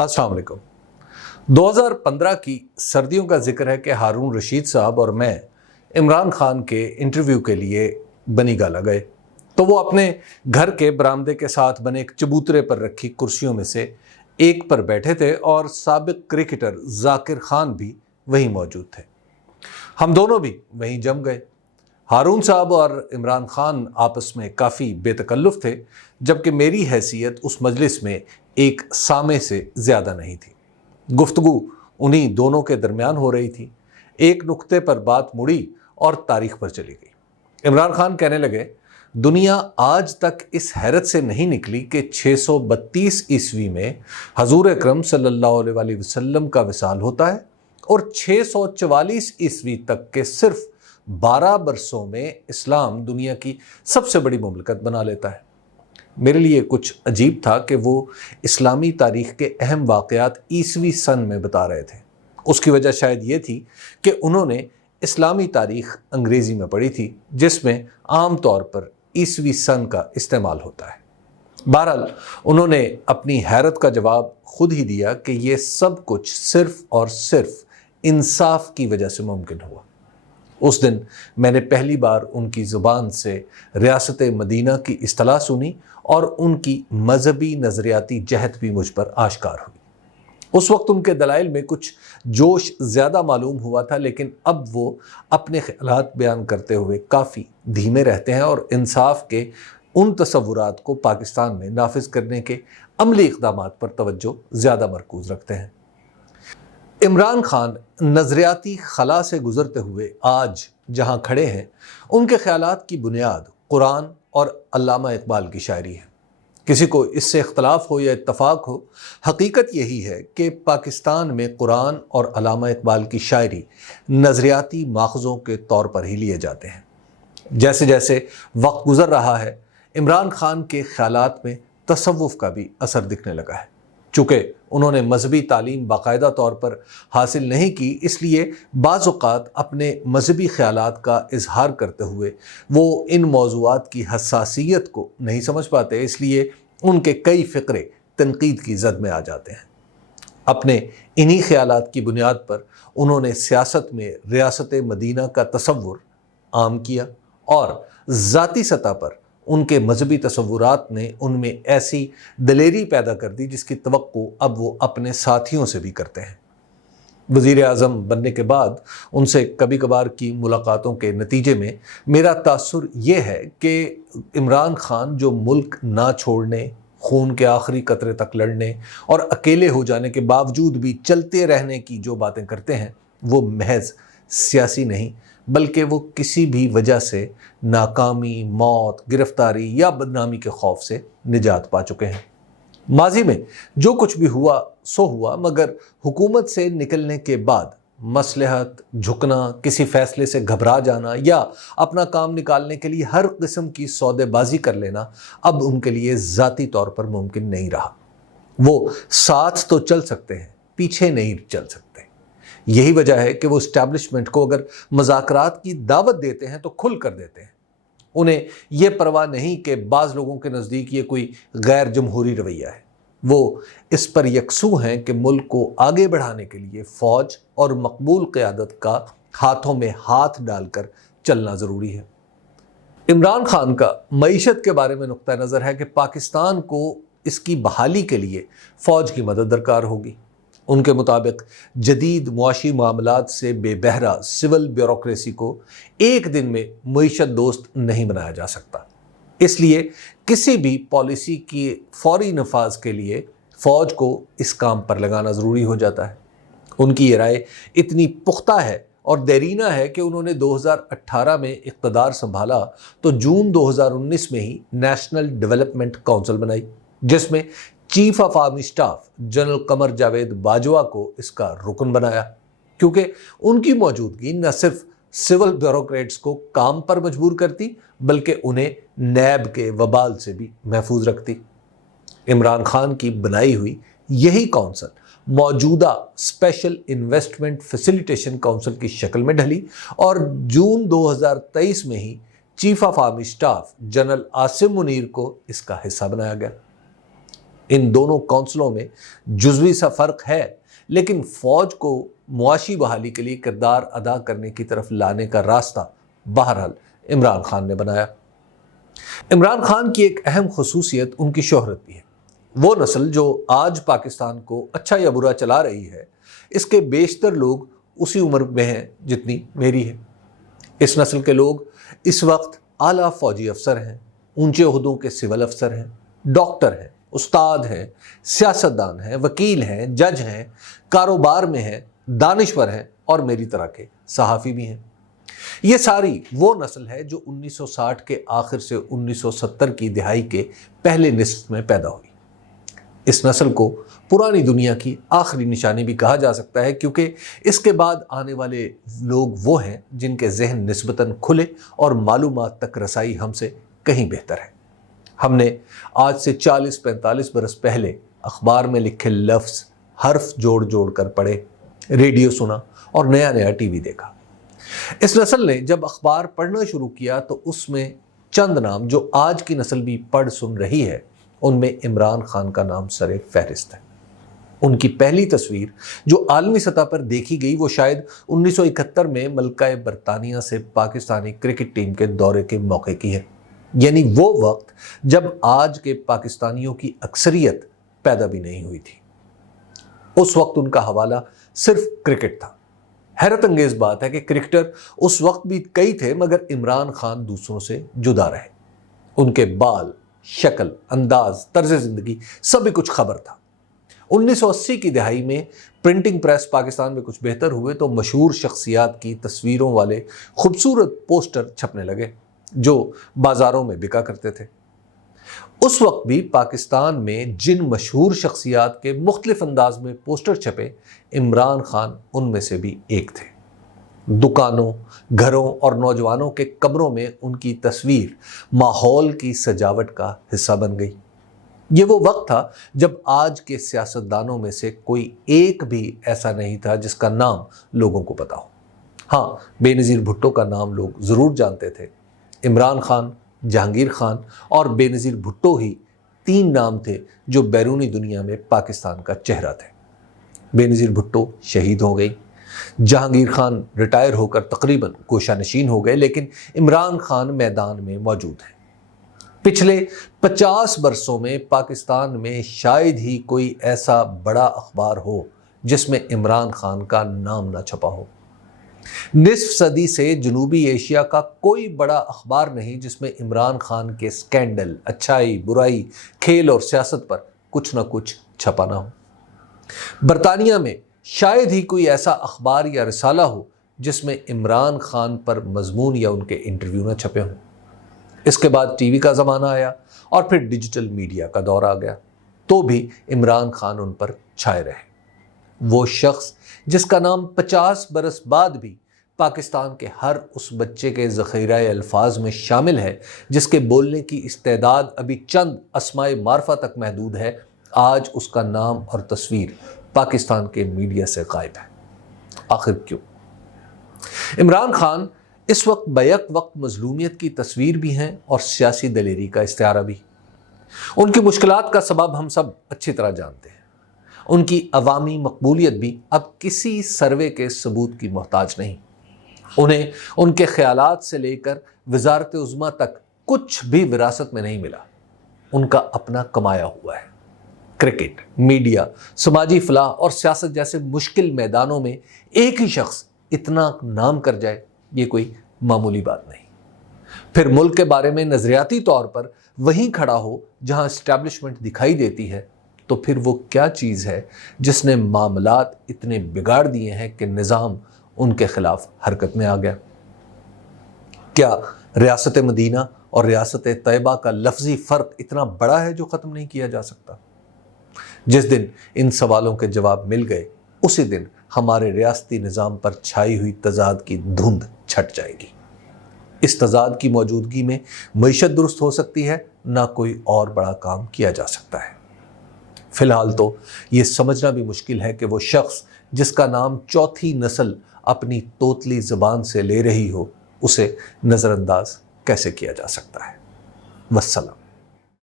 अस्सलाम वालेकुम। 2015 की सर्दियों का जिक्र है कि हारून रशीद साहब और मैं इमरान खान के इंटरव्यू के लिए बनी गाला गए। तो वो अपने घर के बरामदे के साथ बने एक चबूतरे पर रखी कुर्सियों में से एक पर बैठे थे और साबिक क्रिकेटर जाकिर खान भी वहीं मौजूद थे। हम दोनों भी वहीं जम गए। हारून साहब और इमरान खान आपस में काफ़ी बेतकल्लुफ़ थे, जबकि मेरी हैसियत उस मजलिस में एक सामे से ज़्यादा नहीं थी। गुफ्तगू उन्हीं दोनों के दरमियान हो रही थी। एक नुक्ते पर बात मुड़ी और तारीख पर चली गई। इमरान खान कहने लगे, दुनिया आज तक इस हैरत से नहीं निकली कि 632 ईस्वी में हजूर अकरम सल्लल्लाहु अलैहि वसल्लम का विसाल होता है और 644 ईस्वी तक के सिर्फ 12 बरसों में इस्लाम दुनिया की सबसे बड़ी मुमलकत बना लेता है। मेरे लिए कुछ अजीब था कि वो इस्लामी तारीख़ के अहम वाक़यात ईसवी सन में बता रहे थे। उसकी वजह शायद ये थी कि उन्होंने इस्लामी तारीख़ अंग्रेज़ी में पढ़ी थी, जिसमें आम तौर पर ईसवी सन का इस्तेमाल होता है। बहरहाल उन्होंने अपनी हैरत का जवाब खुद ही दिया कि ये सब कुछ सिर्फ़ और सिर्फ इंसाफ की वजह से मुमकिन हुआ। उस दिन मैंने पहली बार उनकी ज़ुबान से रियासत मदीना की इस्तिलाह सुनी और उनकी मजहबी नज़रियाती जहद भी मुझ पर आश्कार हुई। उस वक्त उनके दलाइल में कुछ जोश ज़्यादा मालूम हुआ था, लेकिन अब वो अपने ख़यालात बयान करते हुए काफ़ी धीमे रहते हैं और इंसाफ के उन तसव्वुरात को पाकिस्तान में नाफिज करने के अमली इक़दामात पर तवज्जो ज़्यादा मरकूज़ रखते हैं। इमरान खान नज़रियाती खला से गुज़रते हुए आज जहाँ खड़े हैं, उनके ख़यालात की बुनियाद कुरान और अल्लामा इकबाल की शायरी है। किसी को इससे इख्तलाफ हो या इत्तफाक हो, हकीकत यही है कि पाकिस्तान में कुरान और अल्लामा इकबाल की शायरी नज़रियाती माखज़ों के तौर पर ही लिए जाते हैं। जैसे जैसे वक्त गुज़र रहा है, इमरान खान के ख़यालात में तसव्वुफ़ का भी असर दिखने लगा है। चूँकि उन्होंने मजहबी तालीम बाकायदा तौर पर हासिल नहीं की, इसलिए बाज़ औक़ात अपने मजहबी ख़यालात का इजहार करते हुए वो इन मौज़ूआत की हसासियत को नहीं समझ पाते, इसलिए उनके कई फ़िक्रे तनकीद की जद में आ जाते हैं। अपने इन्हीं ख़यालात की बुनियाद पर उन्होंने सियासत में रियासत मदीना का तसव्वुर आम किया और ज़ाती सतह पर उनके मजहबी तसव्वुरात ने उनमें ऐसी दलेरी पैदा कर दी जिसकी तवक्को अब वो अपने साथियों से भी करते हैं। वज़ीर आज़म बनने के बाद उनसे कभी कभार की मुलाकातों के नतीजे में मेरा तासुर ये है कि इमरान खान जो मुल्क ना छोड़ने, खून के आखिरी कतरे तक लड़ने और अकेले हो जाने के बावजूद भी चलते रहने की जो बातें करते हैं, वो महज सियासी नहीं बल्कि वो किसी भी वजह से नाकामी, मौत, गिरफ्तारी या बदनामी के खौफ से निजात पा चुके हैं। माजी में जो कुछ भी हुआ सो हुआ, मगर हुकूमत से निकलने के बाद मसलहत, झुकना, किसी फैसले से घबरा जाना या अपना काम निकालने के लिए हर किस्म की सौदेबाजी कर लेना अब उनके लिए ज़ाती तौर पर मुमकिन नहीं रहा। वो साथ तो चल सकते हैं, पीछे नहीं चल सकते। यही वजह है कि वो इस्टेब्लिशमेंट को अगर मुज़ाकरात की दावत देते हैं तो खुल कर देते हैं। उन्हें ये परवाह नहीं कि बाज़ लोगों के नज़दीक ये कोई गैर जमहूरी रवैया है। वो इस पर यकसू हैं कि मुल्क को आगे बढ़ाने के लिए फ़ौज और मकबूल क़यादत का हाथों में हाथ डालकर चलना ज़रूरी है। इमरान खान का मईशत के बारे में नुक्ता नज़र है कि पाकिस्तान को इसकी बहाली के लिए फ़ौज की मदद दरकार होगी। उनके मुताबिक जदीद मुआशी मामलात से बेबहरा सिविल ब्यूरोक्रेसी को एक दिन में मईशत दोस्त नहीं बनाया जा सकता। इसलिए किसी भी पॉलिसी की फौरी नफाज के लिए फ़ौज को इस काम पर लगाना ज़रूरी हो जाता है। उनकी ये राय इतनी पुख्ता है और देरीना है कि उन्होंने 2018 में इक़्तिदार संभाला तो जून 2019 में ही नेशनल डेवलपमेंट काउंसिल बनाई, जिसमें chief of army staff general Qamar Javed Bajwa को इसका रुकन बनाया, क्योंकि उनकी मौजूदगी न सिर्फ सिविल ब्यूरोक्रेट्स को काम पर मजबूर करती बल्कि उन्हें नैब के वबाल से भी महफूज रखती। इमरान खान की बनाई हुई यही काउंसिल मौजूदा स्पेशल इन्वेस्टमेंट फैसिलिटेशन काउंसिल की शक्ल में ढली और जून 2023 में ही chief of army staff general Asim Munir को इसका हिस्सा बनाया गया। ان دونوں کونسلوں میں جزوی سا فرق ہے، لیکن فوج کو معاشی بحالی کے لیے کردار ادا کرنے کی طرف لانے کا راستہ بہرحال عمران خان نے بنایا۔ عمران خان کی ایک اہم خصوصیت ان کی شہرت بھی ہے۔ وہ نسل جو آج پاکستان کو اچھا یا برا چلا رہی ہے، اس کے بیشتر لوگ اسی عمر میں ہیں جتنی میری ہے۔ اس نسل کے لوگ اس وقت اعلیٰ فوجی افسر ہیں، اونچے عہدوں کے سول افسر ہیں، ڈاکٹر ہیں، استاد ہیں، سیاستدان ہیں، وکیل ہیں، جج ہیں، کاروبار میں ہیں، دانشور ہیں اور میری طرح کے صحافی بھی ہیں۔ یہ ساری وہ نسل ہے جو 1960 کے آخر سے 1970 کی دہائی کے پہلے نصف میں پیدا ہوئی۔ اس نسل کو پرانی دنیا کی آخری نشانی بھی کہا جا سکتا ہے، کیونکہ اس کے بعد آنے والے لوگ وہ ہیں جن کے ذہن نسبتاً کھلے اور معلومات تک رسائی ہم سے کہیں بہتر ہے۔ ہم نے آج سے 40-45 برس پہلے اخبار میں لکھے لفظ حرف جوڑ جوڑ کر پڑھے، ریڈیو سنا اور نیا نیا ٹی وی دیکھا۔ اس نسل نے جب اخبار پڑھنا شروع کیا تو اس میں چند نام جو آج کی نسل بھی پڑھ سن رہی ہے، ان میں عمران خان کا نام سر فہرست ہے۔ ان کی پہلی تصویر جو عالمی سطح پر دیکھی گئی وہ شاید 1971 میں ملکہ برطانیہ سے پاکستانی کرکٹ ٹیم کے دورے کے موقع کی ہے، یعنی وہ وقت جب آج کے پاکستانیوں کی اکثریت پیدا بھی نہیں ہوئی تھی۔ اس وقت ان کا حوالہ صرف کرکٹ تھا۔ حیرت انگیز بات ہے کہ کرکٹر اس وقت بھی کئی تھے، مگر عمران خان دوسروں سے جدا رہے۔ ان کے بال، شکل، انداز، طرز زندگی سبھی کچھ خبر تھا۔ 1980 کی دہائی میں پرنٹنگ پریس پاکستان میں کچھ بہتر ہوئے تو مشہور شخصیات کی تصویروں والے خوبصورت پوسٹر چھپنے لگے جو بازاروں میں بکا کرتے تھے۔ اس وقت بھی پاکستان میں جن مشہور شخصیات کے مختلف انداز میں پوسٹر چھپے، عمران خان ان میں سے بھی ایک تھے۔ دکانوں، گھروں اور نوجوانوں کے کمروں میں ان کی تصویر ماحول کی سجاوٹ کا حصہ بن گئی۔ یہ وہ وقت تھا جب آج کے سیاستدانوں میں سے کوئی ایک بھی ایسا نہیں تھا جس کا نام لوگوں کو پتا ہو۔ ہاں، بے نظیر بھٹو کا نام لوگ ضرور جانتے تھے۔ عمران خان، جہانگیر خان اور بے نظیر بھٹو ہی تین نام تھے جو بیرونی دنیا میں پاکستان کا چہرہ تھے۔ بے نظیر بھٹو شہید ہو گئی، جہانگیر خان ریٹائر ہو کر تقریباً گوشہ نشین ہو گئے، لیکن عمران خان میدان میں موجود ہیں۔ پچھلے 50 برسوں میں پاکستان میں شاید ہی کوئی ایسا بڑا اخبار ہو جس میں عمران خان کا نام نہ چھپا ہو۔ نصف صدی سے جنوبی ایشیا کا کوئی بڑا اخبار نہیں جس میں عمران خان کے سکینڈل، اچھائی، برائی، کھیل اور سیاست پر کچھ نہ کچھ چھپا نہ ہو۔ برطانیہ میں شاید ہی کوئی ایسا اخبار یا رسالہ ہو جس میں عمران خان پر مضمون یا ان کے انٹرویو نہ چھپے ہوں۔ اس کے بعد ٹی وی کا زمانہ آیا اور پھر ڈیجیٹل میڈیا کا دور آ گیا، تو بھی عمران خان ان پر چھائے رہے۔ وہ شخص جس کا نام 50 برس بعد بھی پاکستان کے ہر اس بچے کے ذخیرہ الفاظ میں شامل ہے جس کے بولنے کی استعداد ابھی چند اسماء معرفہ تک محدود ہے، آج اس کا نام اور تصویر پاکستان کے میڈیا سے غائب ہے۔ آخر کیوں؟ عمران خان اس وقت بیک وقت مظلومیت کی تصویر بھی ہیں اور سیاسی دلیری کا استعارہ بھی۔ ان کی مشکلات کا سبب ہم سب اچھی طرح جانتے ہیں۔ ان کی عوامی مقبولیت بھی اب کسی سروے کے ثبوت کی محتاج نہیں۔ انہیں ان کے خیالات سے لے کر وزارت عظمیٰ تک کچھ بھی وراثت میں نہیں ملا، ان کا اپنا کمایا ہوا ہے۔ کرکٹ، میڈیا، سماجی فلاح اور سیاست جیسے مشکل میدانوں میں ایک ہی شخص اتنا نام کر جائے، یہ کوئی معمولی بات نہیں۔ پھر ملک کے بارے میں نظریاتی طور پر وہیں کھڑا ہو جہاں اسٹیبلشمنٹ دکھائی دیتی ہے، تو پھر وہ کیا چیز ہے جس نے معاملات اتنے بگاڑ دیے ہیں کہ نظام ان کے خلاف حرکت میں آ گیا؟ کیا ریاست مدینہ اور ریاست طیبہ کا لفظی فرق اتنا بڑا ہے جو ختم نہیں کیا جا سکتا؟ جس دن ان سوالوں کے جواب مل گئے، اسی دن ہمارے ریاستی نظام پر چھائی ہوئی تضاد کی دھند چھٹ جائے گی۔ اس تضاد کی موجودگی میں معیشت درست ہو سکتی ہے، نہ کوئی اور بڑا کام کیا جا سکتا ہے۔ فی الحال تو یہ سمجھنا بھی مشکل ہے کہ وہ شخص جس کا نام چوتھی نسل اپنی توتلی زبان سے لے رہی ہو، اسے نظر انداز کیسے کیا جا سکتا ہے۔ والسلام۔